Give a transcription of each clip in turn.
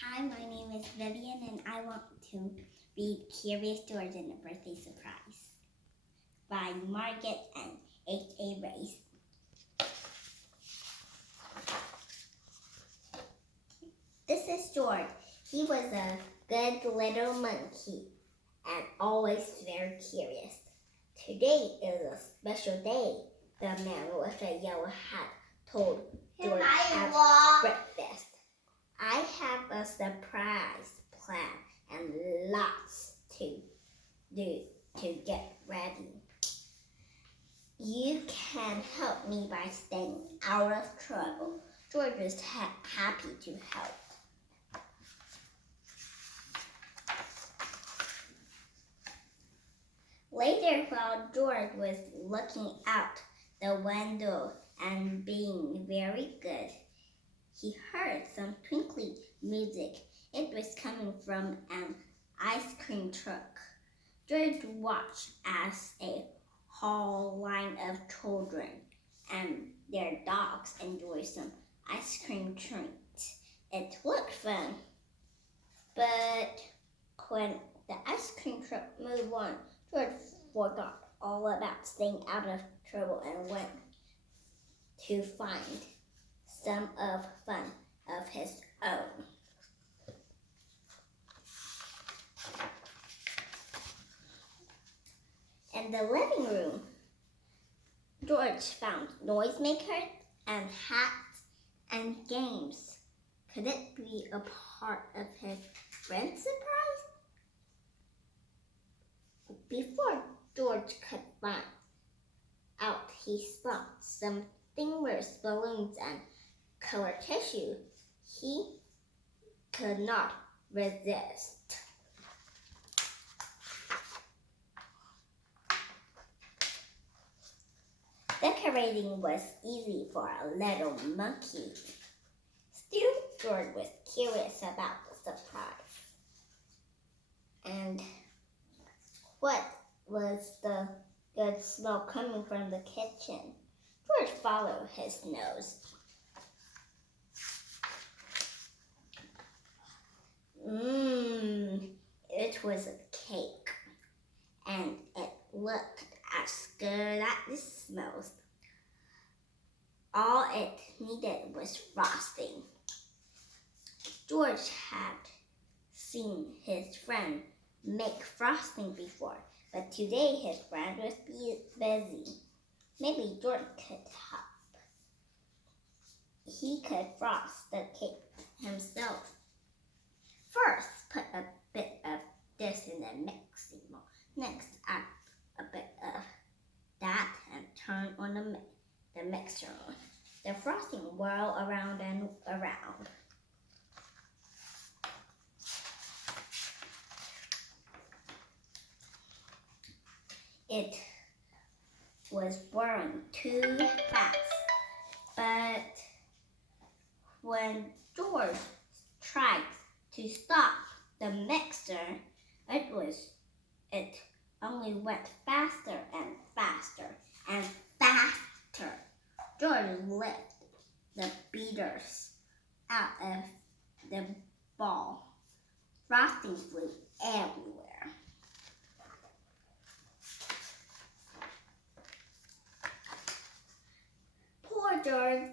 Hi, my name is Vivian and I want to read Curious George and the Birthday Surprise by Margaret and H.A. Race. This is George. He was a good little monkey and always very curious. Today is a special day. The man with a yellow hat told George at breakfast, "I have a surprise plan and lots to do to get ready. You can help me by staying out of trouble." George was happy to help. Later, while George was looking out the window and being very good, he heard some twinkling music. It was coming from an ice cream truck. George watched as a whole line of children and their dogs enjoyed some ice cream treats. It looked fun. But when the ice cream truck moved on, George forgot all about staying out of trouble and went to find some of fun of his own. In the living room, George found noisemakers and hats and games. Could it be a part of his friend's surprise? Before George could find out, he spotted some fingers, balloons, and colored tissue. He could not resist. Decorating was easy for a little monkey. Still, George was curious about the surprise. And what was the good smell coming from the kitchen? George followed his nose. It was a cake, and it looked as good as it smells. All it needed was frosting. George had seen his friend make frosting before, but today his friend was busy. Maybe George could help. He could frost the cake himself. First, put a bit of this in the mixing bowl. Next, add a bit of that and turn on the mixer on. The frosting whirl around and around. It was whirling too fast, but when George tried to stop the mixer, it only went faster and faster and faster. George lifted the beaters out of the ball. Frosting flew everywhere. Poor George.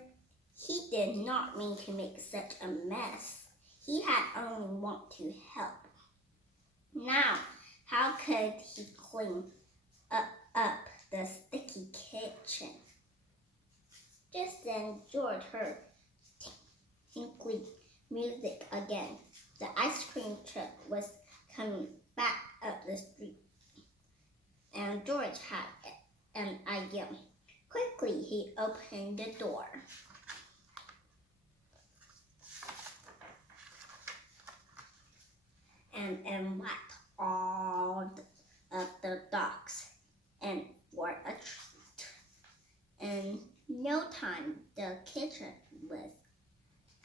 He did not mean to make such a mess. He had only wanted to help. Now, how could he clean up the sticky kitchen? Just then, George heard tinkling music again. The ice cream truck was coming back up the street, and George had an idea. Quickly, he opened the door. And invited all of the dogs in for a treat. In no time, the kitchen was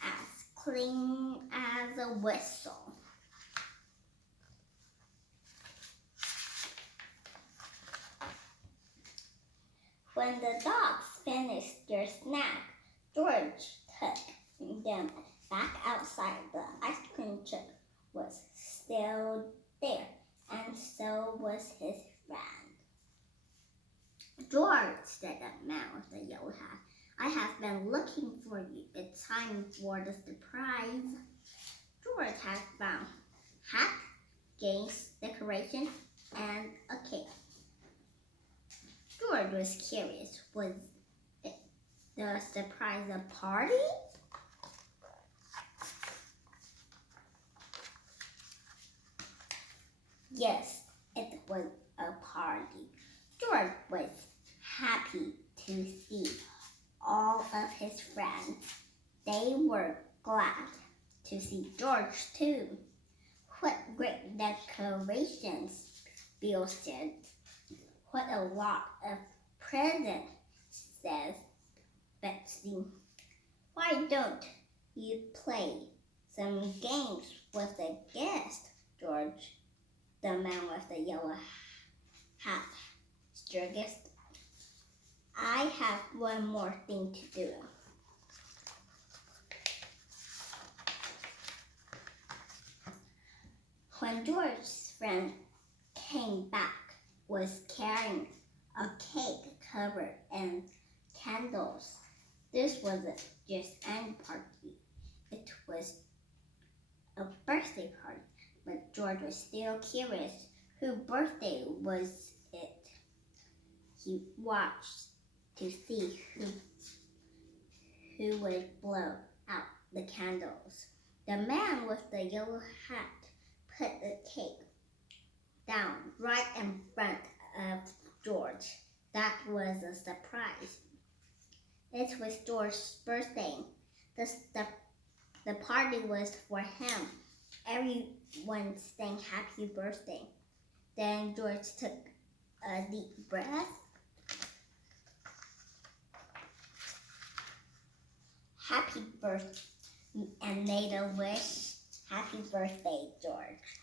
as clean as a whistle. When the dogs finished their snack, George took them back outside the ice cream George, said the man with the yellow hat, I have been looking for you. It's time for the surprise. George had found hat, games, decoration, and a cake. George was curious. Was it the surprise a party? Yes, it was a party. George was happy to see all of his friends. They were glad to see George too. What great decorations, Bill said. What a lot of presents, says Betsy. Why don't you play some games with the guest, George? The man with the yellow hat suggested. I have one more thing to do. When George's friend came back, was carrying a cake covered in candles. This wasn't just any party. It was a birthday party, but George was still curious. Whose birthday was it? He watched to see who would blow out the candles. The man with the yellow hat put the cake down right in front of George. That was a surprise. It was George's birthday. The party was for him. Everyone sang happy birthday. Then George took a deep breath. Happy birthday, and made a wish. Happy birthday, George.